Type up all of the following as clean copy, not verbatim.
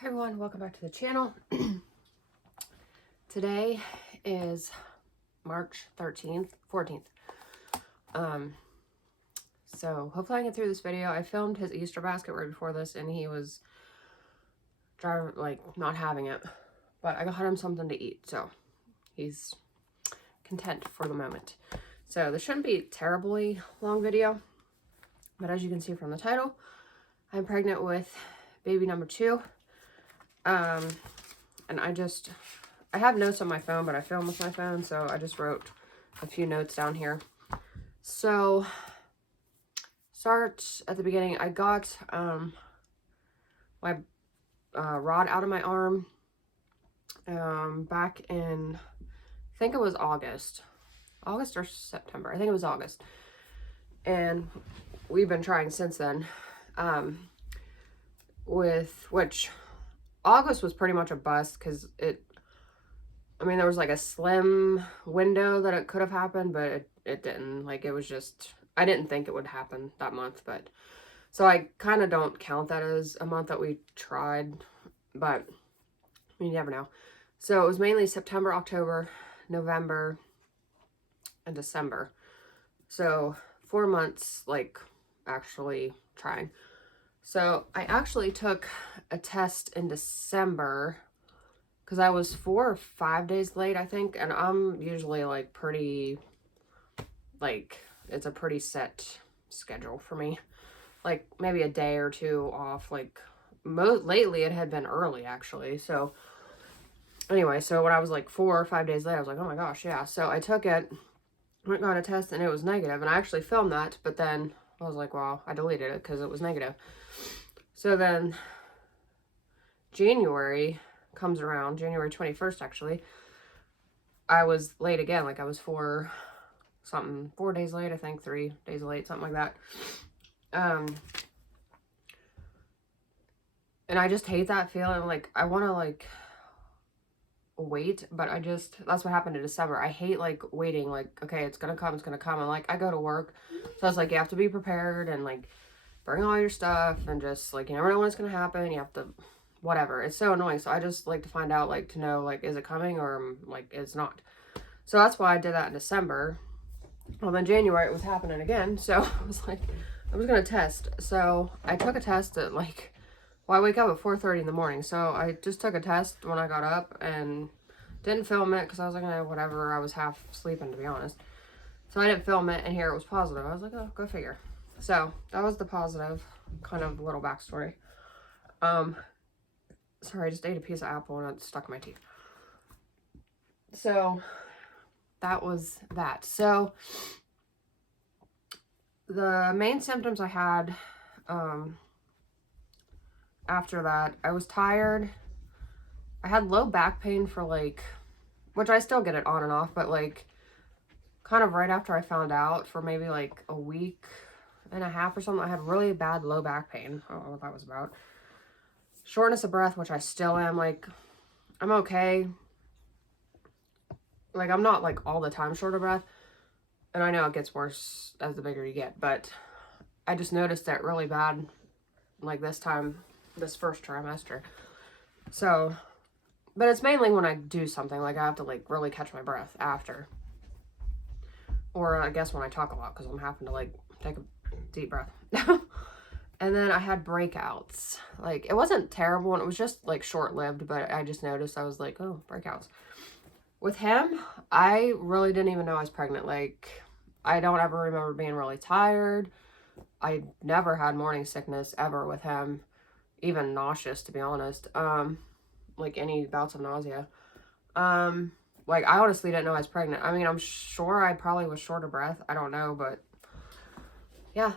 Hi everyone, welcome back to the channel. Today is March 13th, 14th. So hopefully I can get through this video. I filmed his Easter basket right before this and he was not having it. But I got him something to eat, so he's content for the moment. So this shouldn't be a terribly long video, but as you can see from the title, I'm pregnant with baby number 2. And I have notes on my phone, but I film with my phone, so I just wrote a few notes down here. So, start at the beginning. I got, my, rod out of my arm, back in, I think it was August or September. I think it was August. And we've been trying since then, which August was pretty much a bust because there was like a slim window that it could have happened, but it didn't. Like, it was just, I didn't think it would happen that month, but so I kind of don't count that as a month that we tried, but you never know. So it was mainly September, October, November, and December. So 4 months, like, actually trying. So I actually took a test in December because I was 4 or 5 days late, I think. And I'm usually like it's a pretty set schedule for me. Like maybe a day or two off. Like lately it had been early actually. So anyway, so when I was like 4 or 5 days late, I was like, oh my gosh, yeah. So I took it, went and got a test, and it was negative. And I actually filmed that, but then I was like, well, I deleted it because it was negative. So then January comes around, January 21st actually. I was late again, like I was 4 days late, I think, 3 days late, something like that. And I just hate that feeling. Like, I want to like wait, but that's what happened in December. I hate like waiting, like, okay, it's gonna come, and like I go to work, so I was like, you have to be prepared and like bring all your stuff, and just like, you never know when it's gonna happen, you have to whatever. It's so annoying. So I just like to find out, like, to know, like, is it coming or like it's not. So that's why I did that in December. Well, then January it was happening again, so I was like, I was gonna test. So I took a test at like, well, I wake up at 4:30 in the morning, so I just took a test when I got up and didn't film it because I was like, whatever, I was half sleeping, to be honest. So I didn't film it, and here it was positive. I was like, oh, go figure. So that was the positive kind of little backstory. Sorry, I just ate a piece of apple and it stuck in my teeth. So that was that. So the main symptoms I had after that, I was tired. I had low back pain for like, which I still get it on and off, but like kind of right after I found out, for maybe like a week and a half or something, I had really bad low back pain. I don't know what that was about. Shortness of breath, which I still am. Like, I'm okay. Like, I'm not like all the time short of breath, and I know it gets worse as the bigger you get, but I just noticed that really bad like this first trimester. So, but it's mainly when I do something, like I have to like really catch my breath after, or I guess when I talk a lot, because I'm having to like take a deep breath. And then I had breakouts. Like, it wasn't terrible, and it was just like short-lived, but I just noticed, I was like, oh, breakouts. With him, I really didn't even know I was pregnant. Like, I don't ever remember being really tired. I never had morning sickness ever with him, even nauseous, to be honest. Like any bouts of nausea. Like, I honestly didn't know I was pregnant. I mean, I'm sure I probably was short of breath. I don't know, but yeah,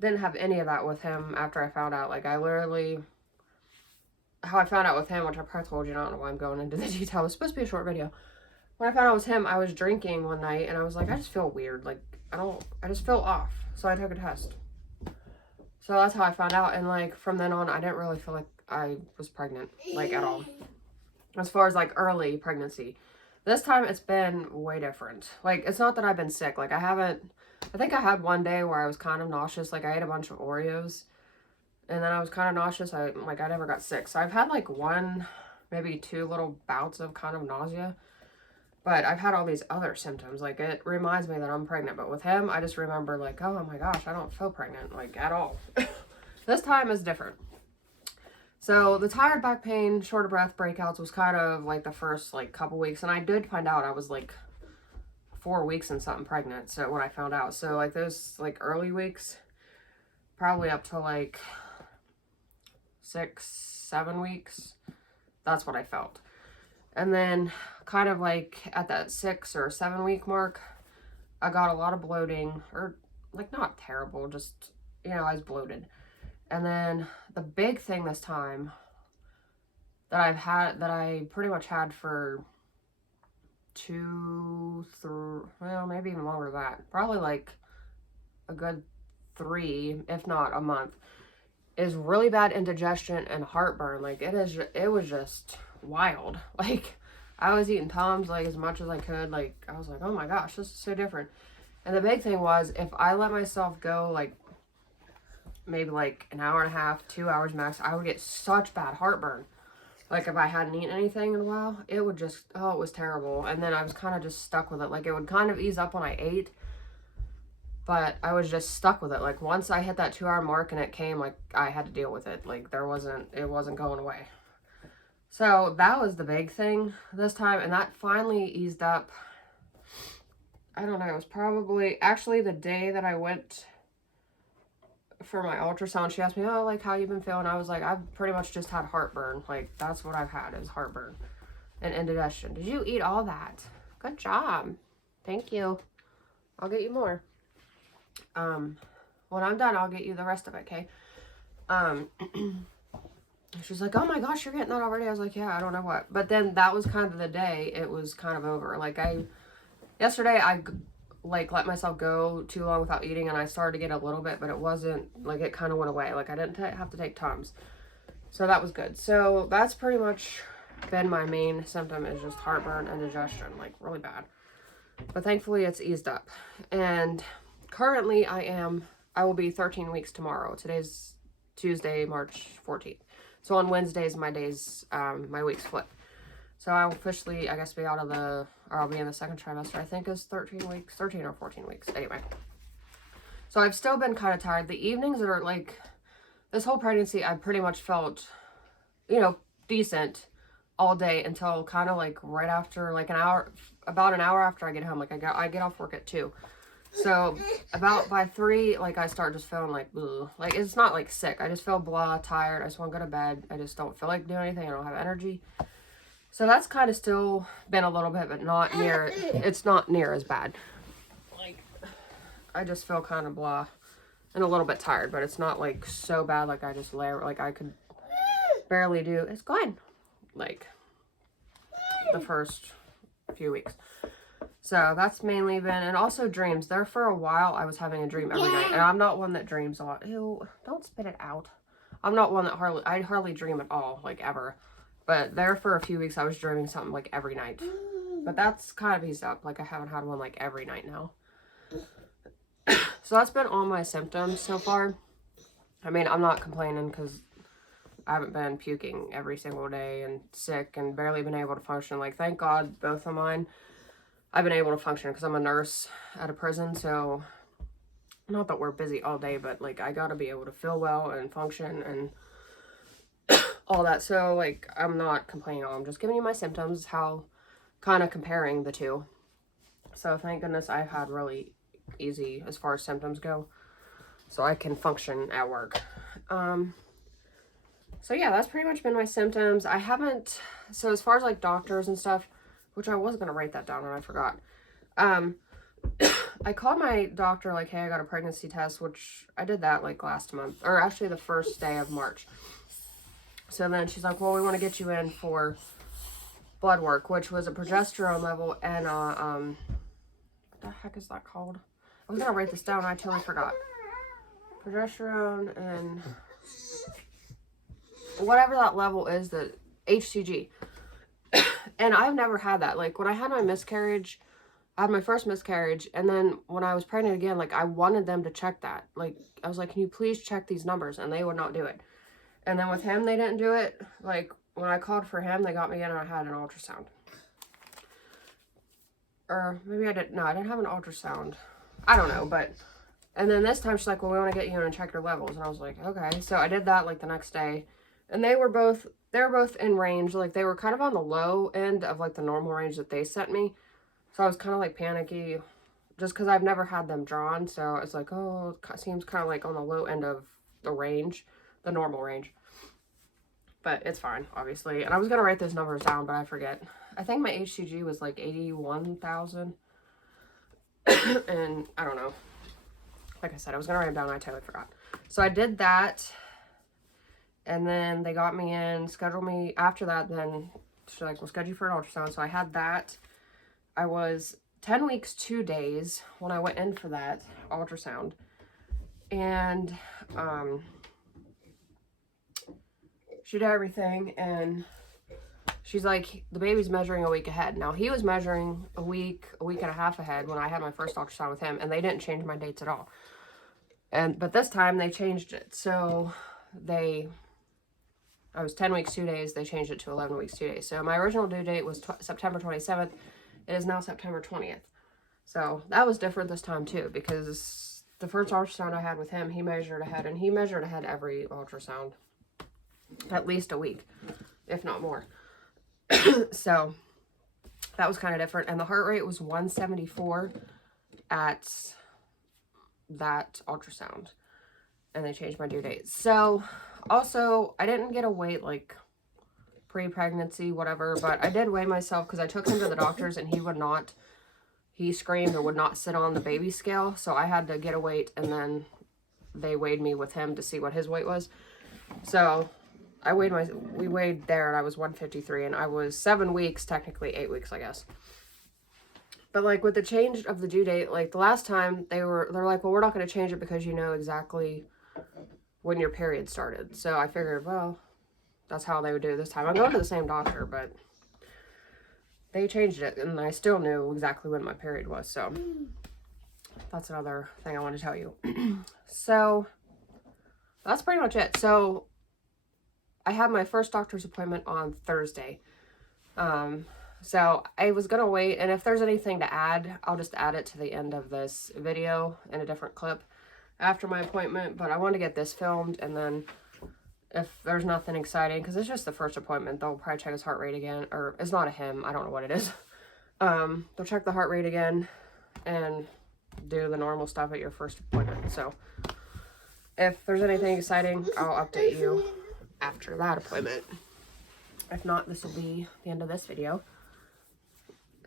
didn't have any of that with him after I found out. Like, I literally, how I found out with him, which I probably told you, I don't know why I'm going into the detail. It was supposed to be a short video. When I found out it was him, I was drinking one night, and I was like, I just feel weird. Like, I just feel off. So I took a test. So that's how I found out, and like, from then on, I didn't really feel like I was pregnant, like, at all. As far as like early pregnancy. This time it's been way different. Like, it's not that I've been sick. Like, I think I had one day where I was kind of nauseous. Like, I ate a bunch of Oreos And then I was kind of nauseous. I never got sick. So I've had like one, maybe two little bouts of kind of nausea. But I've had all these other symptoms. Like, it reminds me that I'm pregnant. But with him, I just remember like, oh my gosh, I don't feel pregnant, like, at all. This time is different. So the tired back pain, short of breath breakouts was kind of like the first like couple weeks. And I did find out I was like 4 weeks and something pregnant. So when I found out, so like those like early weeks, probably up to like 6, 7 weeks, that's what I felt. And then kind of like at that 6 or 7 week mark, I got a lot of bloating, or like not terrible, just, you know, I was bloated. And then the big thing this time that I pretty much had for 2, 3, well, maybe even longer than that, probably like a good 3, if not a month, is really bad indigestion and heartburn. Like, it was just wild. Like, I was eating Tums like as much as I could. Like, I was like, oh my gosh, this is so different. And the big thing was, if I let myself go like maybe like an hour and a half, 2 hours max, I would get such bad heartburn. Like, if I hadn't eaten anything in a while, it would just, oh, it was terrible. And then I was kind of just stuck with it. Like, it would kind of ease up when I ate, but I was just stuck with it. Like, once I hit that 2 hour mark and it came, like, I had to deal with it. Like, it wasn't going away. So that was the big thing this time. And that finally eased up. I don't know. It was probably actually the day that I went for my ultrasound. She asked me, oh, like, how you been feeling? I was like, I've pretty much just had heartburn. Like, that's what I've had, is heartburn and indigestion. Did you eat all that? Good job. Thank you. I'll get you more. When I'm done, I'll get you the rest of it, okay? She's like, oh my gosh, you're getting that already? I was like, yeah, I don't know what. But then that was kind of the day it was kind of over. Like, yesterday I like let myself go too long without eating, and I started to get a little bit, but it wasn't, like, it kind of went away. Like, I didn't have to take Tums. So that was good. So that's pretty much been my main symptom, is just heartburn and indigestion, like, really bad. But thankfully it's eased up. And currently I will be 13 weeks tomorrow. Today's Tuesday, March 14th. So on Wednesdays, my weeks flip. So I'll officially, I guess, I'll be in the second trimester. I think is 13 or 14 weeks. Anyway. So I've still been kind of tired. The evenings are like, this whole pregnancy, I pretty much felt, you know, decent all day until kind of like right after, like about an hour after I get home. Like, I get off work at 2. So about by 3, like, I start just feeling like, ugh. Like, it's not like sick. I just feel blah, tired. I just want to go to bed. I just don't feel like doing anything. I don't have energy. So that's kind of still been a little bit, but it's not near as bad. Like, I just feel kind of blah and a little bit tired, but it's not like so bad. Like, I just like, I could barely do, it's gone, like, the first few weeks. So that's mainly been, and also dreams. There for a while, I was having a dream every night, and I'm not one that dreams a lot. Ew, don't spit it out. I'm not one that I hardly dream at all, like, ever. But there for a few weeks, I was dreaming something like every night. But that's kind of eased up. Like, I haven't had one like every night now. So that's been all my symptoms so far. I mean, I'm not complaining because I haven't been puking every single day and sick and barely been able to function. Like, thank God, both of mine, I've been able to function because I'm a nurse at a prison. So, not that we're busy all day, but, like, I got to be able to feel well and function and all that. So, like, I'm not complaining. I'm just giving you my symptoms, how kind of comparing the two. So thank goodness I've had really easy as far as symptoms go, so I can function at work. So yeah, that's pretty much been my symptoms. I haven't, so as far as like doctors and stuff, which I was going to write that down and I forgot. I called my doctor like, hey, I got a pregnancy test, which I did that like last month, or actually the first day of March. So then she's like, well, we want to get you in for blood work, which was a progesterone level and what the heck is that called? I was going to write this down and I totally forgot. Progesterone and whatever that level is, the HCG. And I've never had that. Like, when I had my miscarriage, I had my first miscarriage, and then when I was pregnant again, like, I wanted them to check that. Like, I was like, can you please check these numbers? And they would not do it. And then with him, they didn't do it. Like, when I called for him, they got me in and I had an ultrasound. Or maybe I didn't. No, I didn't have an ultrasound. I don't know, but... And then this time, she's like, well, we want to get you in and check your levels. And I was like, okay. So I did that, like, the next day. And they were both in range. Like, they were kind of on the low end of, like, the normal range that they sent me. So I was kind of, like, panicky. Just because I've never had them drawn. So it's like, oh, it seems kind of, like, on the low end of the range. The normal range. But it's fine, obviously. And I was going to write those numbers down, but I forget. I think my HCG was, like, 81,000. And I don't know. Like I said, I was going to write them down and I totally forgot. So I did that. And then they got me in, scheduled me. After that, then she's like, we'll schedule you for an ultrasound. So I had that. I was 10 weeks, 2 days when I went in for that ultrasound. And she did everything. And she's like, the baby's measuring a week ahead. Now, he was measuring a week and a half ahead when I had my first ultrasound with him. And they didn't change my dates at all. But this time they changed it. So I was 10 weeks, 2 days. They changed it to 11 weeks, 2 days. So my original due date was September 27th. It is now September 20th. So that was different this time too, because the first ultrasound I had with him, he measured ahead, and he measured ahead every ultrasound. At least a week, if not more. So that was kind of different. And the heart rate was 174 at that ultrasound. And they changed my due date. So also, I didn't get a weight like pre-pregnancy, whatever, but I did weigh myself because I took him to the doctors and he screamed and would not sit on the baby scale. So I had to get a weight, and then they weighed me with him to see what his weight was. So we weighed there, and I was 153, and I was 7 weeks, technically 8 weeks, I guess. But like with the change of the due date, like the last time they're like, well, we're not going to change it because you know exactly when your period started. So I figured, well, that's how they would do it this time. I'm going to the same doctor, but they changed it, and I still knew exactly when my period was. So that's another thing I want to tell you. So that's pretty much it. So I had my first doctor's appointment on Thursday. So I was going to wait, and if there's anything to add, I'll just add it to the end of this video in a different clip after my appointment. But I want to get this filmed, and then if there's nothing exciting, because it's just the first appointment, they'll probably check his heart rate again, or it's not a him, I don't know what it is. They'll check the heart rate again and do the normal stuff at your first appointment. So if there's anything exciting, I'll update you after that appointment. If not, this will be the end of this video.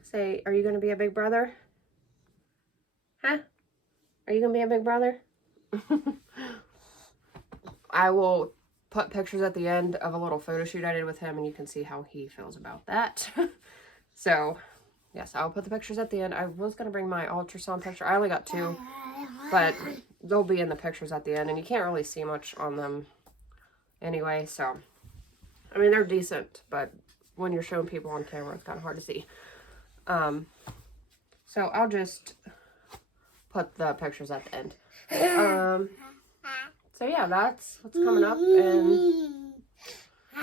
Say, are you going to be a big brother? Huh? Are you going to be a big brother? I will put pictures at the end of a little photo shoot I did with him, and you can see how he feels about that. So, yes, I'll put the pictures at the end. I was going to bring my ultrasound picture. I only got 2, but they'll be in the pictures at the end, and you can't really see much on them anyway. So, I mean, they're decent, but when you're showing people on camera, it's kind of hard to see. So I'll just put the pictures at the end. So yeah, that's what's coming up. And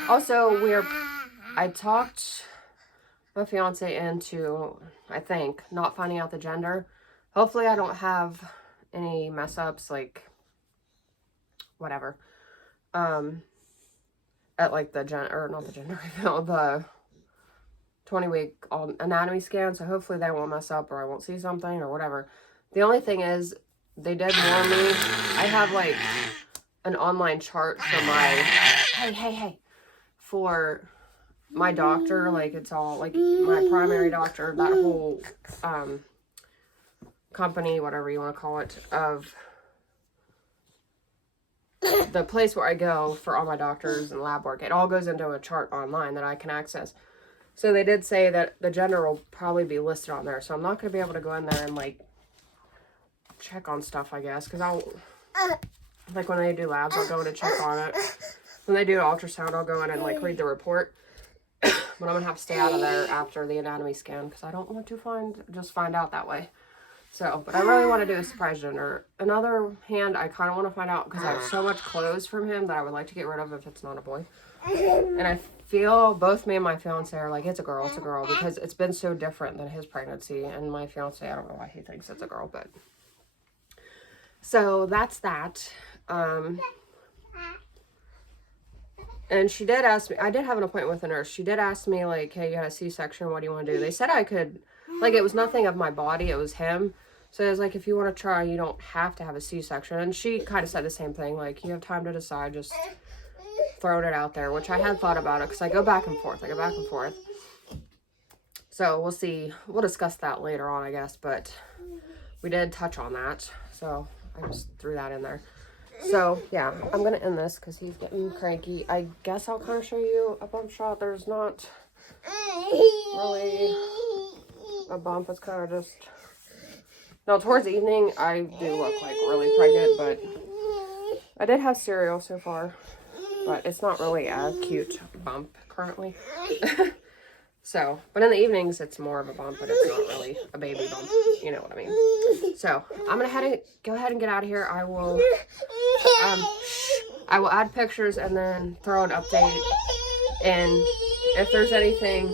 also I talked my fiance into, I think, not finding out the gender. Hopefully I don't have any mess ups, like whatever. At like the not the gender reveal, the 20-week anatomy scan. So hopefully they won't mess up, or I won't see something or whatever. The only thing is, they did warn me. I have like an online chart for my, for my doctor. Like it's all like my primary doctor, that whole company, whatever you want to call it, of the place where I go for all my doctors and lab work. It all goes into a chart online that I can access. So they did say that the gender will probably be listed on there. So I'm not going to be able to go in there and like check on stuff, I guess. Because like when they do labs, I'll go in and check on it. When they do an ultrasound, I'll go in and like read the report. But I'm gonna have to stay out of there after the anatomy scan because I don't want to find out that way. So, but I really want to do a surprise gender. On the other hand, I kind of want to find out because I have so much clothes from him that I would like to get rid of if it's not a boy. And I feel both me and my fiance are like, it's a girl, because it's been so different than his pregnancy. And my fiance, I don't know why he thinks it's a girl, but. So that's that. And she did ask me, I did have an appointment with a nurse. She did ask me, like, hey, you had a C-section, what do you want to do? They said I could, like, it was nothing of my body, it was him. So it was like, if you want to try, you don't have to have a C-section. And she kind of said the same thing, like, you have time to decide, just throwing it out there, which I had thought about it, because I go back and forth. So we'll see. We'll discuss that later on, I guess, but we did touch on that. So I just threw that in there. So, yeah, I'm going to end this because he's getting cranky. I guess I'll kind of show you a bump shot. There's not really a bump. It's kind of just... Now, towards the evening, I do look like really pregnant, but I did have cereal so far. But it's not really a cute bump currently. So, but in the evenings, it's more of a bump, but it's not really a baby bump. You know what I mean? So, I'm going to go ahead and get out of here. I will add pictures and then throw an update. And if there's anything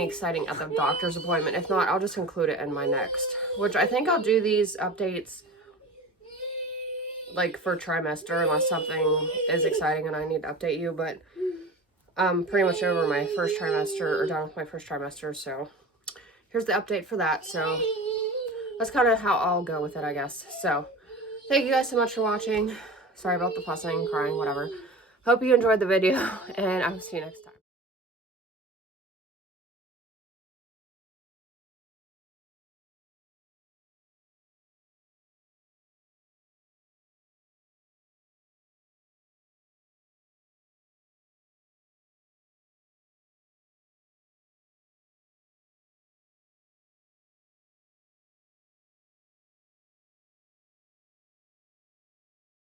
exciting at the doctor's appointment, if not, I'll just include it in my next. Which I think I'll do these updates like for trimester unless something is exciting and I need to update you, but I'm pretty much over my first trimester, or done with my first trimester, so here's the update for that. So that's kind of how I'll go with it, I guess. So thank you guys so much for watching. Sorry about the fussing, crying, whatever. Hope you enjoyed the video, and I will see you next time.